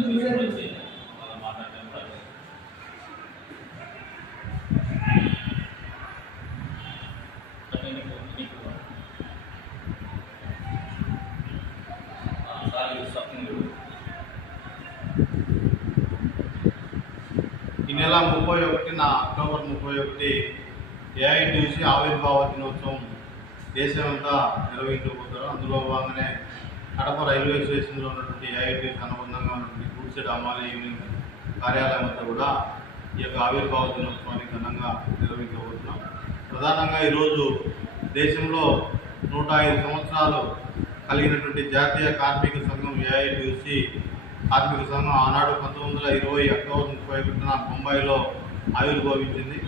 మాట్లాడటం ఈ నెల ముప్పై ఒకటిన అక్టోబర్ ముప్పై ఒకటి ఏఐటీసీ ఆవిర్భావ దినోత్సవం దేశమంతా నిర్వహించబోతారు అందులో భాగంగానే కడప రైల్వే స్టేషన్లో ఉన్నటువంటి ఏఐటీసీ అనుబంధంగా ఉన్నటువంటి గూడ్సెడ్ అమ్మాలి యూనియన్ కార్యాలయం వద్ద కూడా ఈ యొక్క ఆవిర్భావ దినోత్సవాన్ని ఘనంగా నిర్వహించబోతున్నాం. ప్రధానంగా ఈరోజు దేశంలో నూట ఐదు సంవత్సరాలు కలిగినటువంటి జాతీయ కార్మిక సంఘం ఏఐటీసీ కార్మిక సంఘం ఆనాడు పంతొమ్మిది వందల ఇరవై అక్టోబర్ ముప్పై ఒకటిన ముంబైలో ఆవిర్భవించింది.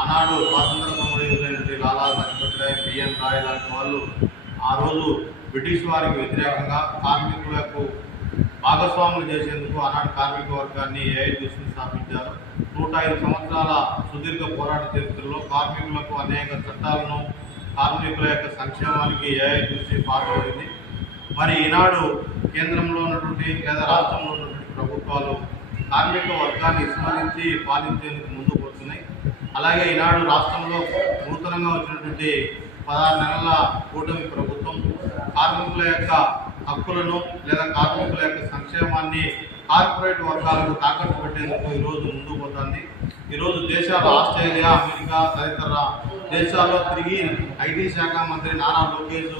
ఆనాడు స్వాతంత్ర సమరయులైనటువంటి లాలా లజపతి రాయ్ బిఎన్ రాయ్ లాంటి వాళ్ళు ఆ రోజు బ్రిటిష్ వారికి వ్యతిరేకంగా కార్మికులకు భాగస్వాములు చేసేందుకు ఆనాడు కార్మిక వర్గాన్ని ఏఐటీసీని స్థాపించారు. నూట ఐదు సంవత్సరాల సుదీర్ఘ పోరాట చరిత్రలో కార్మికులకు అనేక చట్టాలను కార్మికుల యొక్క సంక్షేమానికి ఏఐటీసీ పాల్పడింది. మరి ఈనాడు కేంద్రంలో ఉన్నటువంటి లేదా రాష్ట్రంలో ఉన్నటువంటి ప్రభుత్వాలు కార్మిక వర్గాన్ని విస్మరించి పాలించేందుకు ముందుకు వస్తున్నాయి. అలాగే ఈనాడు రాష్ట్రంలో నూతనంగా వచ్చినటువంటి పదహారు నెలల కూటమి ప్రభుత్వం కార్మికుల యొక్క హక్కులను లేదా కార్మికుల యొక్క సంక్షేమాన్ని కార్పొరేట్ వర్గాలకు తాకట్టు పెట్టేందుకు ఈరోజు ముందుకు పోతుంది. ఈరోజు దేశాలు ఆస్ట్రేలియా అమెరికా తదితర దేశాల్లో తిరిగి ఐటీ శాఖ మంత్రి నారా లోకేష్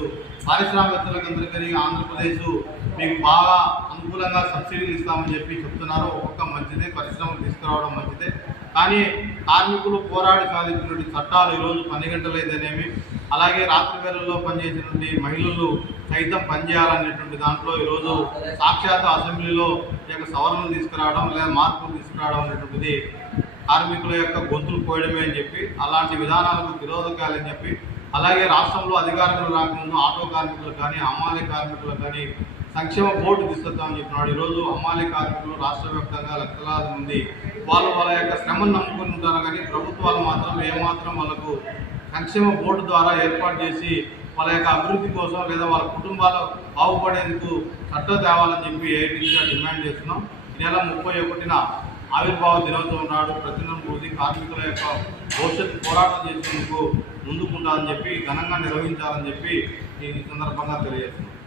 పారిశ్రామికవేత్తలందరికీ ఆంధ్రప్రదేశ్ మీకు బాగా అనుకూలంగా సబ్సిడీలు ఇస్తామని చెప్పి చెప్తున్నారు. ఒక్కొక్క మంచిదే పరిశ్రమలు తీసుకురావడం మంచిదే. కానీ కార్మికులు పోరాడి సాధించినటువంటి చట్టాలు ఈరోజు పని గంటలైతేనేమి అలాగే రాత్రి వేళల్లో పనిచేసినటువంటి మహిళలు సైతం పనిచేయాలనేటువంటి దాంట్లో ఈరోజు సాక్షాత్ అసెంబ్లీలో యొక్క సవరణలు తీసుకురావడం లేదా మార్పులు తీసుకురావడం అనేటువంటిది కార్మికుల యొక్క గొంతులు పోయడమే అని చెప్పి అలాంటి విధానాలకు విరోధకాలని చెప్పి అలాగే రాష్ట్రంలో అధికారులు రాకముందు ఆటో కార్మికులకు కానీ అమ్మాలి కార్మికులకు కానీ సంక్షేమ బోర్డు తీసుకొస్తామని చెప్పినాడు. ఈరోజు అమ్మాలి కార్మికులు రాష్ట్ర వ్యాప్తంగా లక్షలాది మంది వాళ్ళు వాళ్ళ యొక్క శ్రమను నమ్ముకుని ఉంటారు కానీ ప్రభుత్వాలు మాత్రం ఏమాత్రం వాళ్ళకు సంక్షేమ బోర్డు ద్వారా ఏర్పాటు చేసి వాళ్ళ యొక్క అభివృద్ధి కోసం లేదా వాళ్ళ కుటుంబాలు బాగుపడేందుకు చట్ట తేవాలని చెప్పి ఏఐటీగా డిమాండ్ చేస్తున్నాం. ఈ నెల ముప్పై ఒకటిన ఆవిర్భావ దినోత్సవం నాడు ప్రతిదినం మోదీ కార్మికుల యొక్క భవిష్యత్తు పోరాటం చేసేందుకు ముందుకుంటారని చెప్పి ఘనంగా నిర్వహించాలని చెప్పి ఈ సందర్భంగా తెలియజేస్తున్నాం.